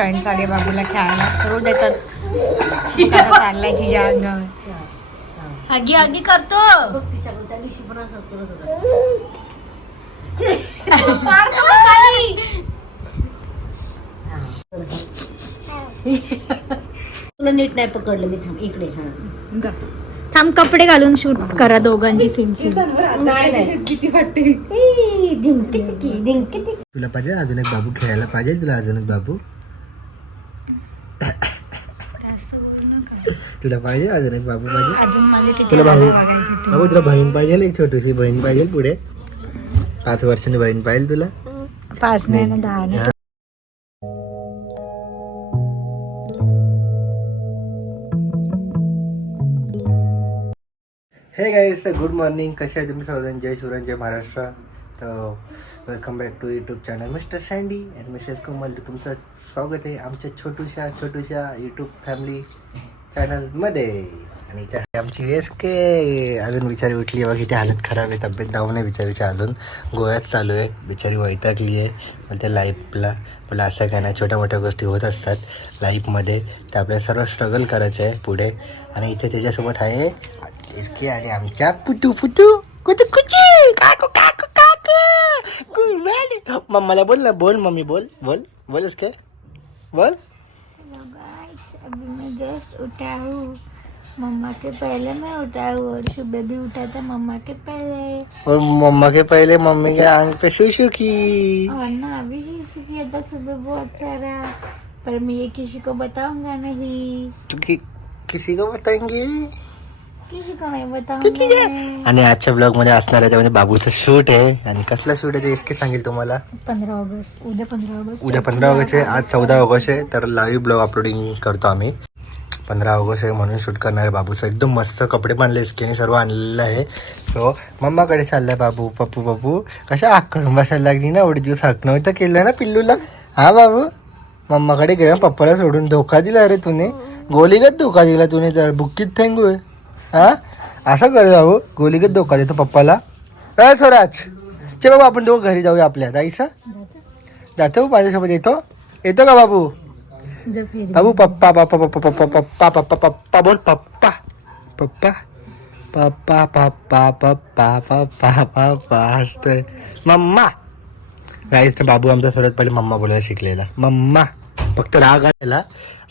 Friend आले बाबूला खेळायला. येतात आता चाललाय तिच्या अंगावर. हगी हगी करतो. तुला नीट नाही पकडलं मी थांब इकडे हा. थांब कपडे घालून शूट करा दोघांची तुला पाहिजे अजून एक बाबू खेळायला पाहिजे तुला अजून एक बाबू? तुला पाहिजे अजून एक बाबू पाहिजे? तुला भाऊ बाबू तुला बहीण पाहिजे एक छोटीशी बहीण पाहिजे पुढे. पाच वर्षांनी बहीण पाहिजे तुला. पाच नाही ना दहा नाही. हा. गाईस गुड मॉर्निंग कसे आहे तुम्ही? सर्वजण जय शिवराज जय महाराष्ट्र. तर welcome back to YouTube channel mister Sandy and Mrs Komal तुमचं स्वागत आहे आमच्या छोटूशा छोटूशा यूट्यूब फॅमिली चॅनलमध्ये आणि त्या आमची एस के अजून बिचारी उठली बघ किती हालत खराब आहे तब्येत डाऊन आहे बिचारीच्या अजून. गोव्यात चालू आहे. बिचारी वैतागली आहे. मला त्या लाईफला मला असं काय नाही छोट्या मोठ्या गोष्टी होत असतात लाईफमध्ये तर आपल्याला सर्व स्ट्रगल करायचं आहे पुढे. आणि इथे त्याच्यासोबत आहे एस के आणि आमच्या पुतू पुतू कुतू कुची काकू काकू! मम्माला बोल ना बोल मम्मी बोल बोल बोल एस के बोल अभी मैं जस्ट उठा हूँ। मम्मा के पहले मैं उठा हूँ और सुबह भी उठा था मम्मा के पहले। और मम्मा के पहले मम्मी के आंख पे शुशु की। और ना अभी शीशी किया था सुबह बहुत सारा। पर मैं ये किसी को बताऊंगा नहीं। तू कि, किसी को बताएंगे? आणि आजच्या ब्लॉगमध्ये असणार आहे त्यामध्ये बाबूचं शूट आहे. आणि कसलं शूट आहे ते इसके सांगेल तुम्हाला. पंधरा ऑगस्ट उद्या पंधरा ऑगस्ट. उद्या पंधरा ऑगस्ट आहे. आज चौदा ऑगस्ट आहे. तर लाईव्ह ब्लॉग अपलोडिंग करतो आम्ही. पंधरा ऑगस्ट आहे म्हणून शूट करणार आहे बाबूचं. एकदम मस्त कपडे बांधले इसकेने सर्व आणलेलं आहे. सो मम्माकडे चाललाय बाबू पप्पू पप्पू. कशा हाकणून बसायला लागली ना? एवढे दिवस हाकणं तर केलं ना पिल्लूला? हा बाबू? मम्माकडे गेला पप्पाला सोडून धोका दिला अरे तुने. गोलीगत धोका दिला तुने तर बुक्कीत थँक्यू आहे हा असं कर बाबू गोलीगत धोका देतो पप्पाला अ स्वराज चे बाबू आपण दोघं घरी जाऊया आपल्या जायचं जातो माझ्यासोबत येतो येतो का बाबू बाबू पप्पा पप्पा पप्पा पप्पा पप्पा पप्पा पप्पा बोल पप्पा पप्पा पप्पा पप्पा पप्पा पप्पा पप्पा हसतोय मम्मा तर बाबू आमचा सर्वात पहिले मम्मा बोलायला शिकलेला मम्मा फक्त राग आलेला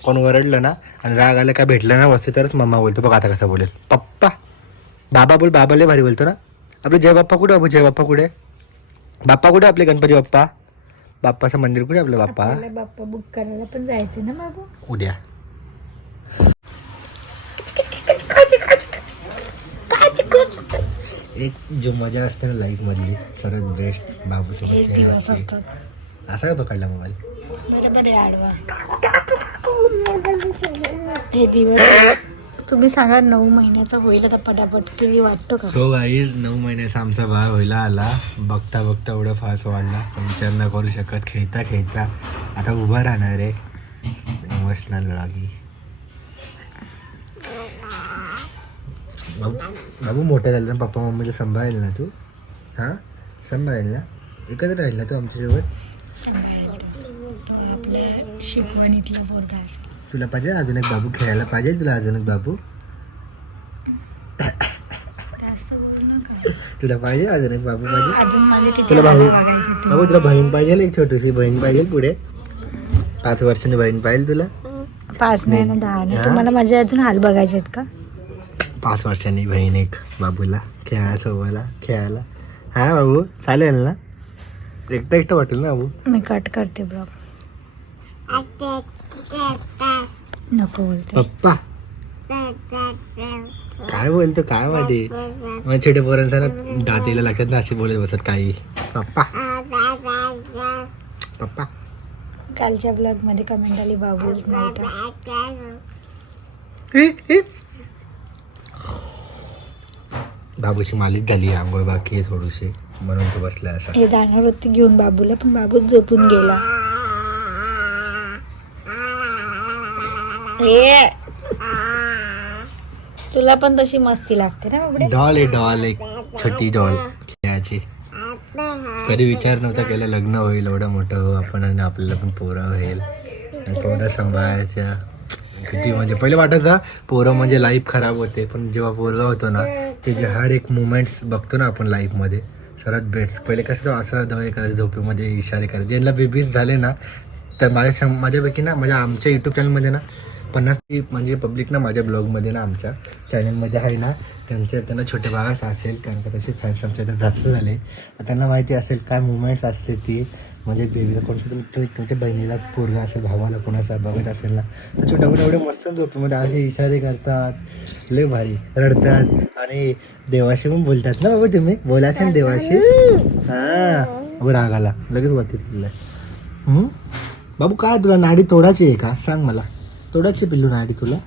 कोण ओरडलं ना आणि राग आला काय भेटलं ना वस्तू तरच मम्मा बोलतो बघ आता कसा बोलेल. पप्पा बाबा बोल बाबा लय भारी बोलतो ना. आपले जय बाप्पा कुठे बाबू? जय बाप्पा कुठे? बाप्पा कुठे आपले गणपती बाप्पा? बाप्पाचं मंदिर कुठे आपलं बाप्पा? बाप्पा बुक करायला पण जायचं ना बाबू? उद्या. एक जो मजा असते ना लाईफ मधली सर्वात बेस्ट बाबू सोबत असा का पकडला मोबाईल बरोबर आहे आडवा. हे दिवस तुम्ही सांगा नऊ महिन्याचा होईल आता पटापट किती वाटतो का? सो गाईज नऊ महिन्याचा आमचा बाळ व्हायला आला. बघता बघता एवढा फास्ट वाढला. विचार न करू शकत खेळता खेळता आता उभा राहणार आहे. इमोशनल लागी बाबू बाबू मोठा झाला ना पप्पा मम्मीला सांभाळेल ना तू? हां? सांभाळेल ना? एकत्र राहील ना तू आमच्यासोबत? शिकवणीतला पोरगा असेल तुला पाहिजे अजून एक बाबू खेळायला पाहिजे तुला अजून एक बाबू? जास्त बोल नका. तुला पाहिजे अजून एक बाबू पाहिजे? अजून माझे किती तुला भाऊ बघायचे बाबू तुला बहीण पाहिजे एक छोटीशी बहीण पाहिजे पुढे. पाच वर्षांनी बहीण पाहिजे तुला. पाच नाही ना दहा नाही? तुम्हाला माझे अजून हाल बघायचे आहेत का? पाच वर्षांनी बहीण एक बाबूला खेळायला सोबला खेळायला. हा बाबू चालेल ना? एकटं एकटं वाटेल ना बाबू? मी कट करते ब्लॉग. नको बोलते. पप्पा. काय बोलतो काय मध्ये मग छोटे पोरांचा ना दातीला लागतात ना असे बोलत बसत काही. पप्पा. पप्पा. कालच्या ब्लॉगमध्ये कमेंट आली बाबू नाही. बाबूची मालिश झाली आंघोळ बाकी आहे थोडीशी. म्हणून तो बसला असा. हे जाणार होते घेऊन बाबूला पण बाबूच झोपून गेला. तुला पण तशी मस्ती लागते ना बाबडे? डॉल आहे डॉल एक छोटी डॉल. खेळायची कधी विचार नव्हता केला लग्न होईल एवढं मोठं हो आपण आणि आपल्याला पण पोरा होईल. पोरं सांभाळायच्या. किती म्हणजे पहिले वाटायचा पोरं म्हणजे लाईफ खराब होते पण जेव्हा पोरगा होतो ना त्याचे हर एक मुमेंट्स बघतो ना आपण लाईफमध्ये सर्वात बेस्ट पहिले कसं तो असं दवाई करायचं झोपेमध्ये इशारे करायचे. ज्यांना बेबीज झाले ना तर माझ्या शं माझ्यापैकी ना माझ्या आमच्या यूट्यूब चॅनलमध्ये ना पन्नास ती म्हणजे पब्लिक ना माझ्या ब्लॉगमध्ये ना आमच्या चॅनलमध्ये आहे ना त्यांच्या त्यांना छोटे भागास असेल कारण का तसे फॅन्स आमच्या इथं जास्त झाले. त्यांना माहिती असेल काय मुवमेंट्स असते ती. म्हणजे बेबीला कोणतं तुम्ही तुम्ही तुमच्या बहिणीला पोरगा असेल भावाला कोणाचा बघत असेल ना तर छोट्या मोठ्या एवढे मस्त झोपेमध्ये म्हणजे असे इशारे करतात. लय भारी. रडतात. आणि देवाशी पण बोलतात ना बाबा तुम्ही? बोलायचं ना देवाशी? हां. रागाला लगेच वाटते तिथलं बाबू काय तुला नाडी तोडायची आहे का? सांग मला. तोडायची पिल्लू नाडी तुला.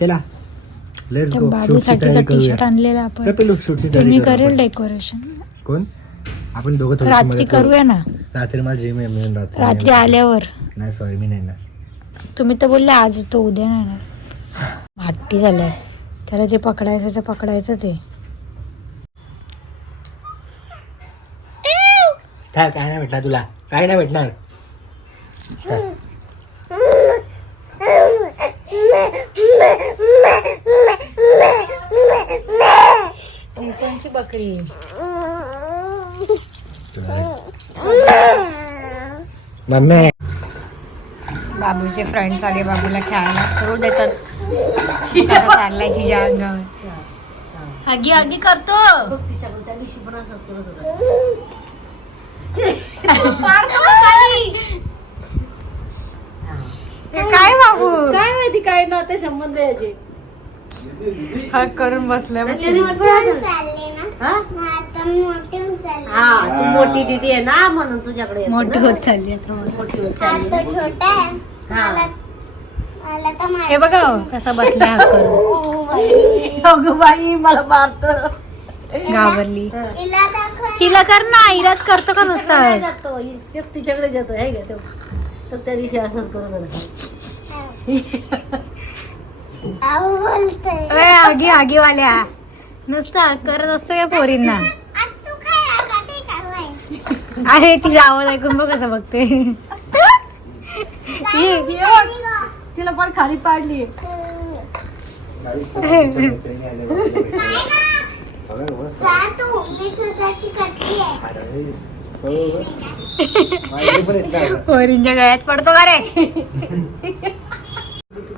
चला. लेट्स गो बाबूसाठीचा टी शर्ट आणलेला आपण. काय पिल्लू शूटची तुम्ही करेल करू डेकोरेशन आपण. कोण? आपण दोघं थोडीशी रात्री मदत करू. करूया ना. रात्री मला जिम आहे म्हणून रात्री रात्री नाही. आल्यावर. नाही सॉरी मी नाही ना तुम्ही तर बोलले आज तो उद्या नाही येणार. हट्टी झालाय. तर ते पकडायचं तर पकडायचं ते काय काय नाही भेटणार तुला. काय नाही भेटणार? त्यांची बकरी. मम्मी. बाबूचे फ्रेंड्स आले बाबूला खेळायला. करू देतात चाललाय तिच्या अंगावर हगी हगी करतो. काय बाबू? काय माहिती काय नाते संबंध याचे? हग करून बसलाय. हा? हा ती मोठी दिदी आहे ना म्हणून तुझ्याकडे येते मोठी ना. होत चालली आता मोठी होत चालली. हा. हे बघा हो, कसा करून. अगं बाई मला मारत. घाबरली. तिला कर ना आईलाच करतो का नुसतं? जातो ते तिच्याकडे जातो आहे का तो? तर त्या दिवशी असंच करत होता. आगी आगी वाल्या नुसतं करत असतं का पोरींना? अरे तिचा आवाज ऐकून बघ कसं बघते? ये. तिला पण खाली पाडली. पोरींच्या गळ्यात पडतो का रे?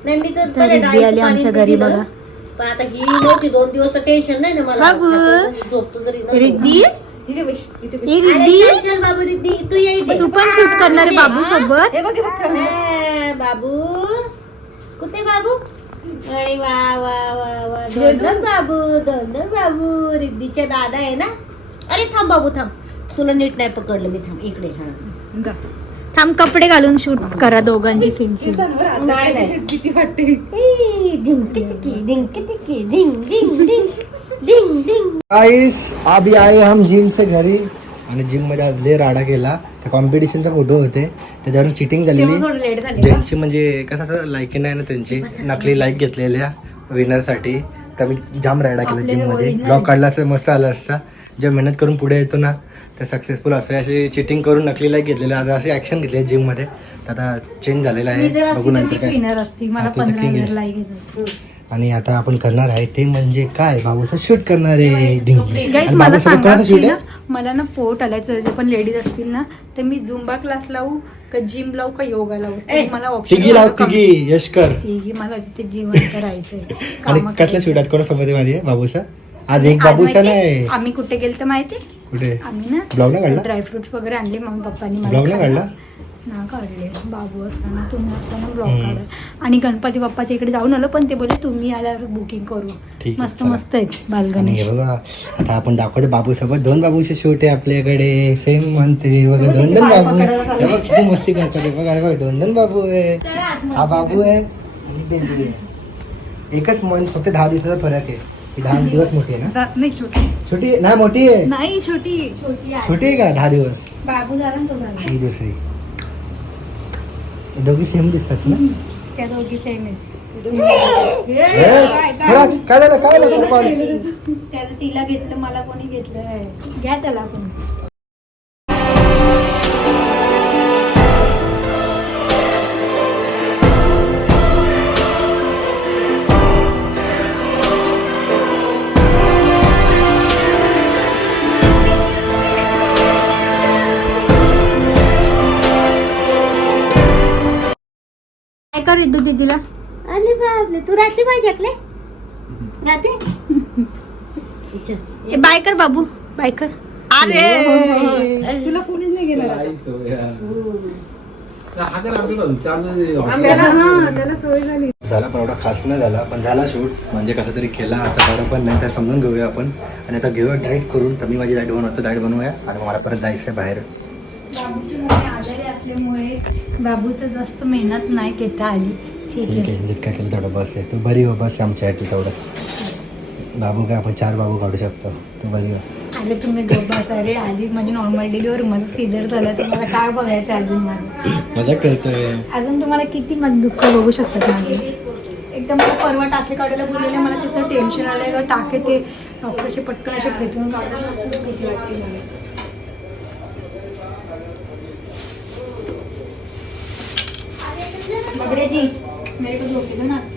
नाही मी तर तर रिद्धी आली आमच्या घरी बघा. पण आता ही नव्हती दोन दिवस टेन्शन नाही ना मला. बाबू. झोपतो तरी नव्हतं. रिद्धी ठीक आहे बेश, इथे बेश. अरे, रिद्धी चल, चल बाबू रिद्धी तू ये इथे. तू पण शूट करणार आहे बाबू सोबत. हे बघ, हे बघ, थांब. हा, बाबू. कुठे बाबू? अरे वा वा वा वा. दोन दोन बाबू दोन दोन बाबू. रिद्धीचे दादा आहे ना. अरे थांब बाबू थांब. तुला नीट नाही पकडलं मी थांब. इकडे हा. थांब कपडे घालून शूट करा दोघांची सीन नाही नाही. किती वाटते गाइस अभी आए हम जिम से घरी. आणि जिममध्ये आज लय राडा केला. त्या कॉम्पिटिशनचा फोटो होते. त्याच्यावरून चिटिंग झालेली. ज्यांची म्हणजे कसं असं लायकी नाही ना त्यांची. नकली लाईक घेतलेल्या विनरसाठी. तर मी जाम राडा केला जिममध्ये. ब्लॉग काढला असं मस्त आला असता. जे मेहनत करून पुढे येतो ना ते सक्सेसफुल असं असे चिटिंग करून नकली लाईक घेतलेले आज असे ऍक्शन घेतले जिममध्ये. तर आता चेंज झालेला आहे. बघू नंतर काय. असती. हा. आणि आता आपण करणार आहे ते म्हणजे काय? बाबूचं शूट करणार आहे मला सांगा ना आहे? मला ना पोट आलायचं. जे पण लेडीज असतील ना तर मी झुंबा क्लास लावू का जिम लावू का योगा लावू? मला लाव ऑप्शन तिघी यशकर तिघी मला तिथे जीवन करायचंय आणि कसल्या करायची. शूट आहेत? कोणासोबत माझी? बाबूचा? आज एक माहिती, नाही. आम्ही कुठे गेलतो माहिती? कुठे? आम्ही ना ब्लॉग काढला? ड्रायफ्रुट्स वगैरे आणले मम्मी पप्पांनी ब्लॉग खायला. काढला? ना काढले. बाबू असताना तुम्ही असताना ब्लॉग हम्म. काढा. आणि गणपती बाप्पाच्या इकडे जाऊन आलो पण ते बोलले तुम्ही आल्यावर बुकिंग करू. आहे, मस्त. मस्त आहेत बालगणेश हे बघा आता आपण दाखवतो बाबू सोबत दोन बाबूचे शूट आहे आपल्याकडे. सेम म्हणते बघा दोन दोन बाबू. किती मस्ती करतात बघा बघ दोन दोन बाबू आहे हा बाबू आहे आहे. एकच मन फक्त दहा दिवसाचा फरक आहे. दहा दिवस मोठी आहे ना? नाही छोटी. छोटी? नाही मोठी आहे? नाही छोटी. छोटी आहे. छोटी आहे का दहा दिवस? बाबू झाला ना तो झाला ही दुसरी. हे दोघी सेम दिसतात ना? त्या दोघी सेम खरंच? काय झालं? काय झालं? त्याला तिला घेतलं मला कोणी घेतलं घ्या त्याला पण कर रिद्धू दीदीला अरे बापले तू राहते माझ्याकडे? राहते. ए बाय कर बाबू बाय कर. अरे! तुला कोणीच नाही गेलं झाला. पण एवढा खास नाही झाला पण झाला शूट. म्हणजे कसं तरी केला आता बरं पण नाही तर समजून घेऊया आपण. आणि आता घेऊया डाईट करून. तर मी माझी डाईट बनवतो डाईट बनवूया. आणि मला परत जायचं आहे बाहेर. बाबूची मम्मी आजारी असल्यामुळे बाबूचं जास्त मेहनत नाही घेता आली. ठीक ठीक आहे आहे जितका केलं तेवढं बस आहे. तू बरी हो बस आहे आमच्यासाठी तेवढं. बाबू काय आपण चार बाबू काढू शकतो. तू बरी हो. अरे तुम्ही गोबास अरे आधी माझी नॉर्मल डिलिव्हरी माझं सिझर झालं तुम्हाला काय बघायचं अजून माझं मजा करतोय. अजून तुम्हाला किती माझं दुःख बघू शकतात माझे एकदम मला परवा टाके काढायला बोललेले मला त्याचं टेन्शन आलं का टाके ते डॉक्टरशी पटकन असे खेचून काढायला खूप भीती वाटते मला. बगड़े जी। मेरे को धोखे दो ना।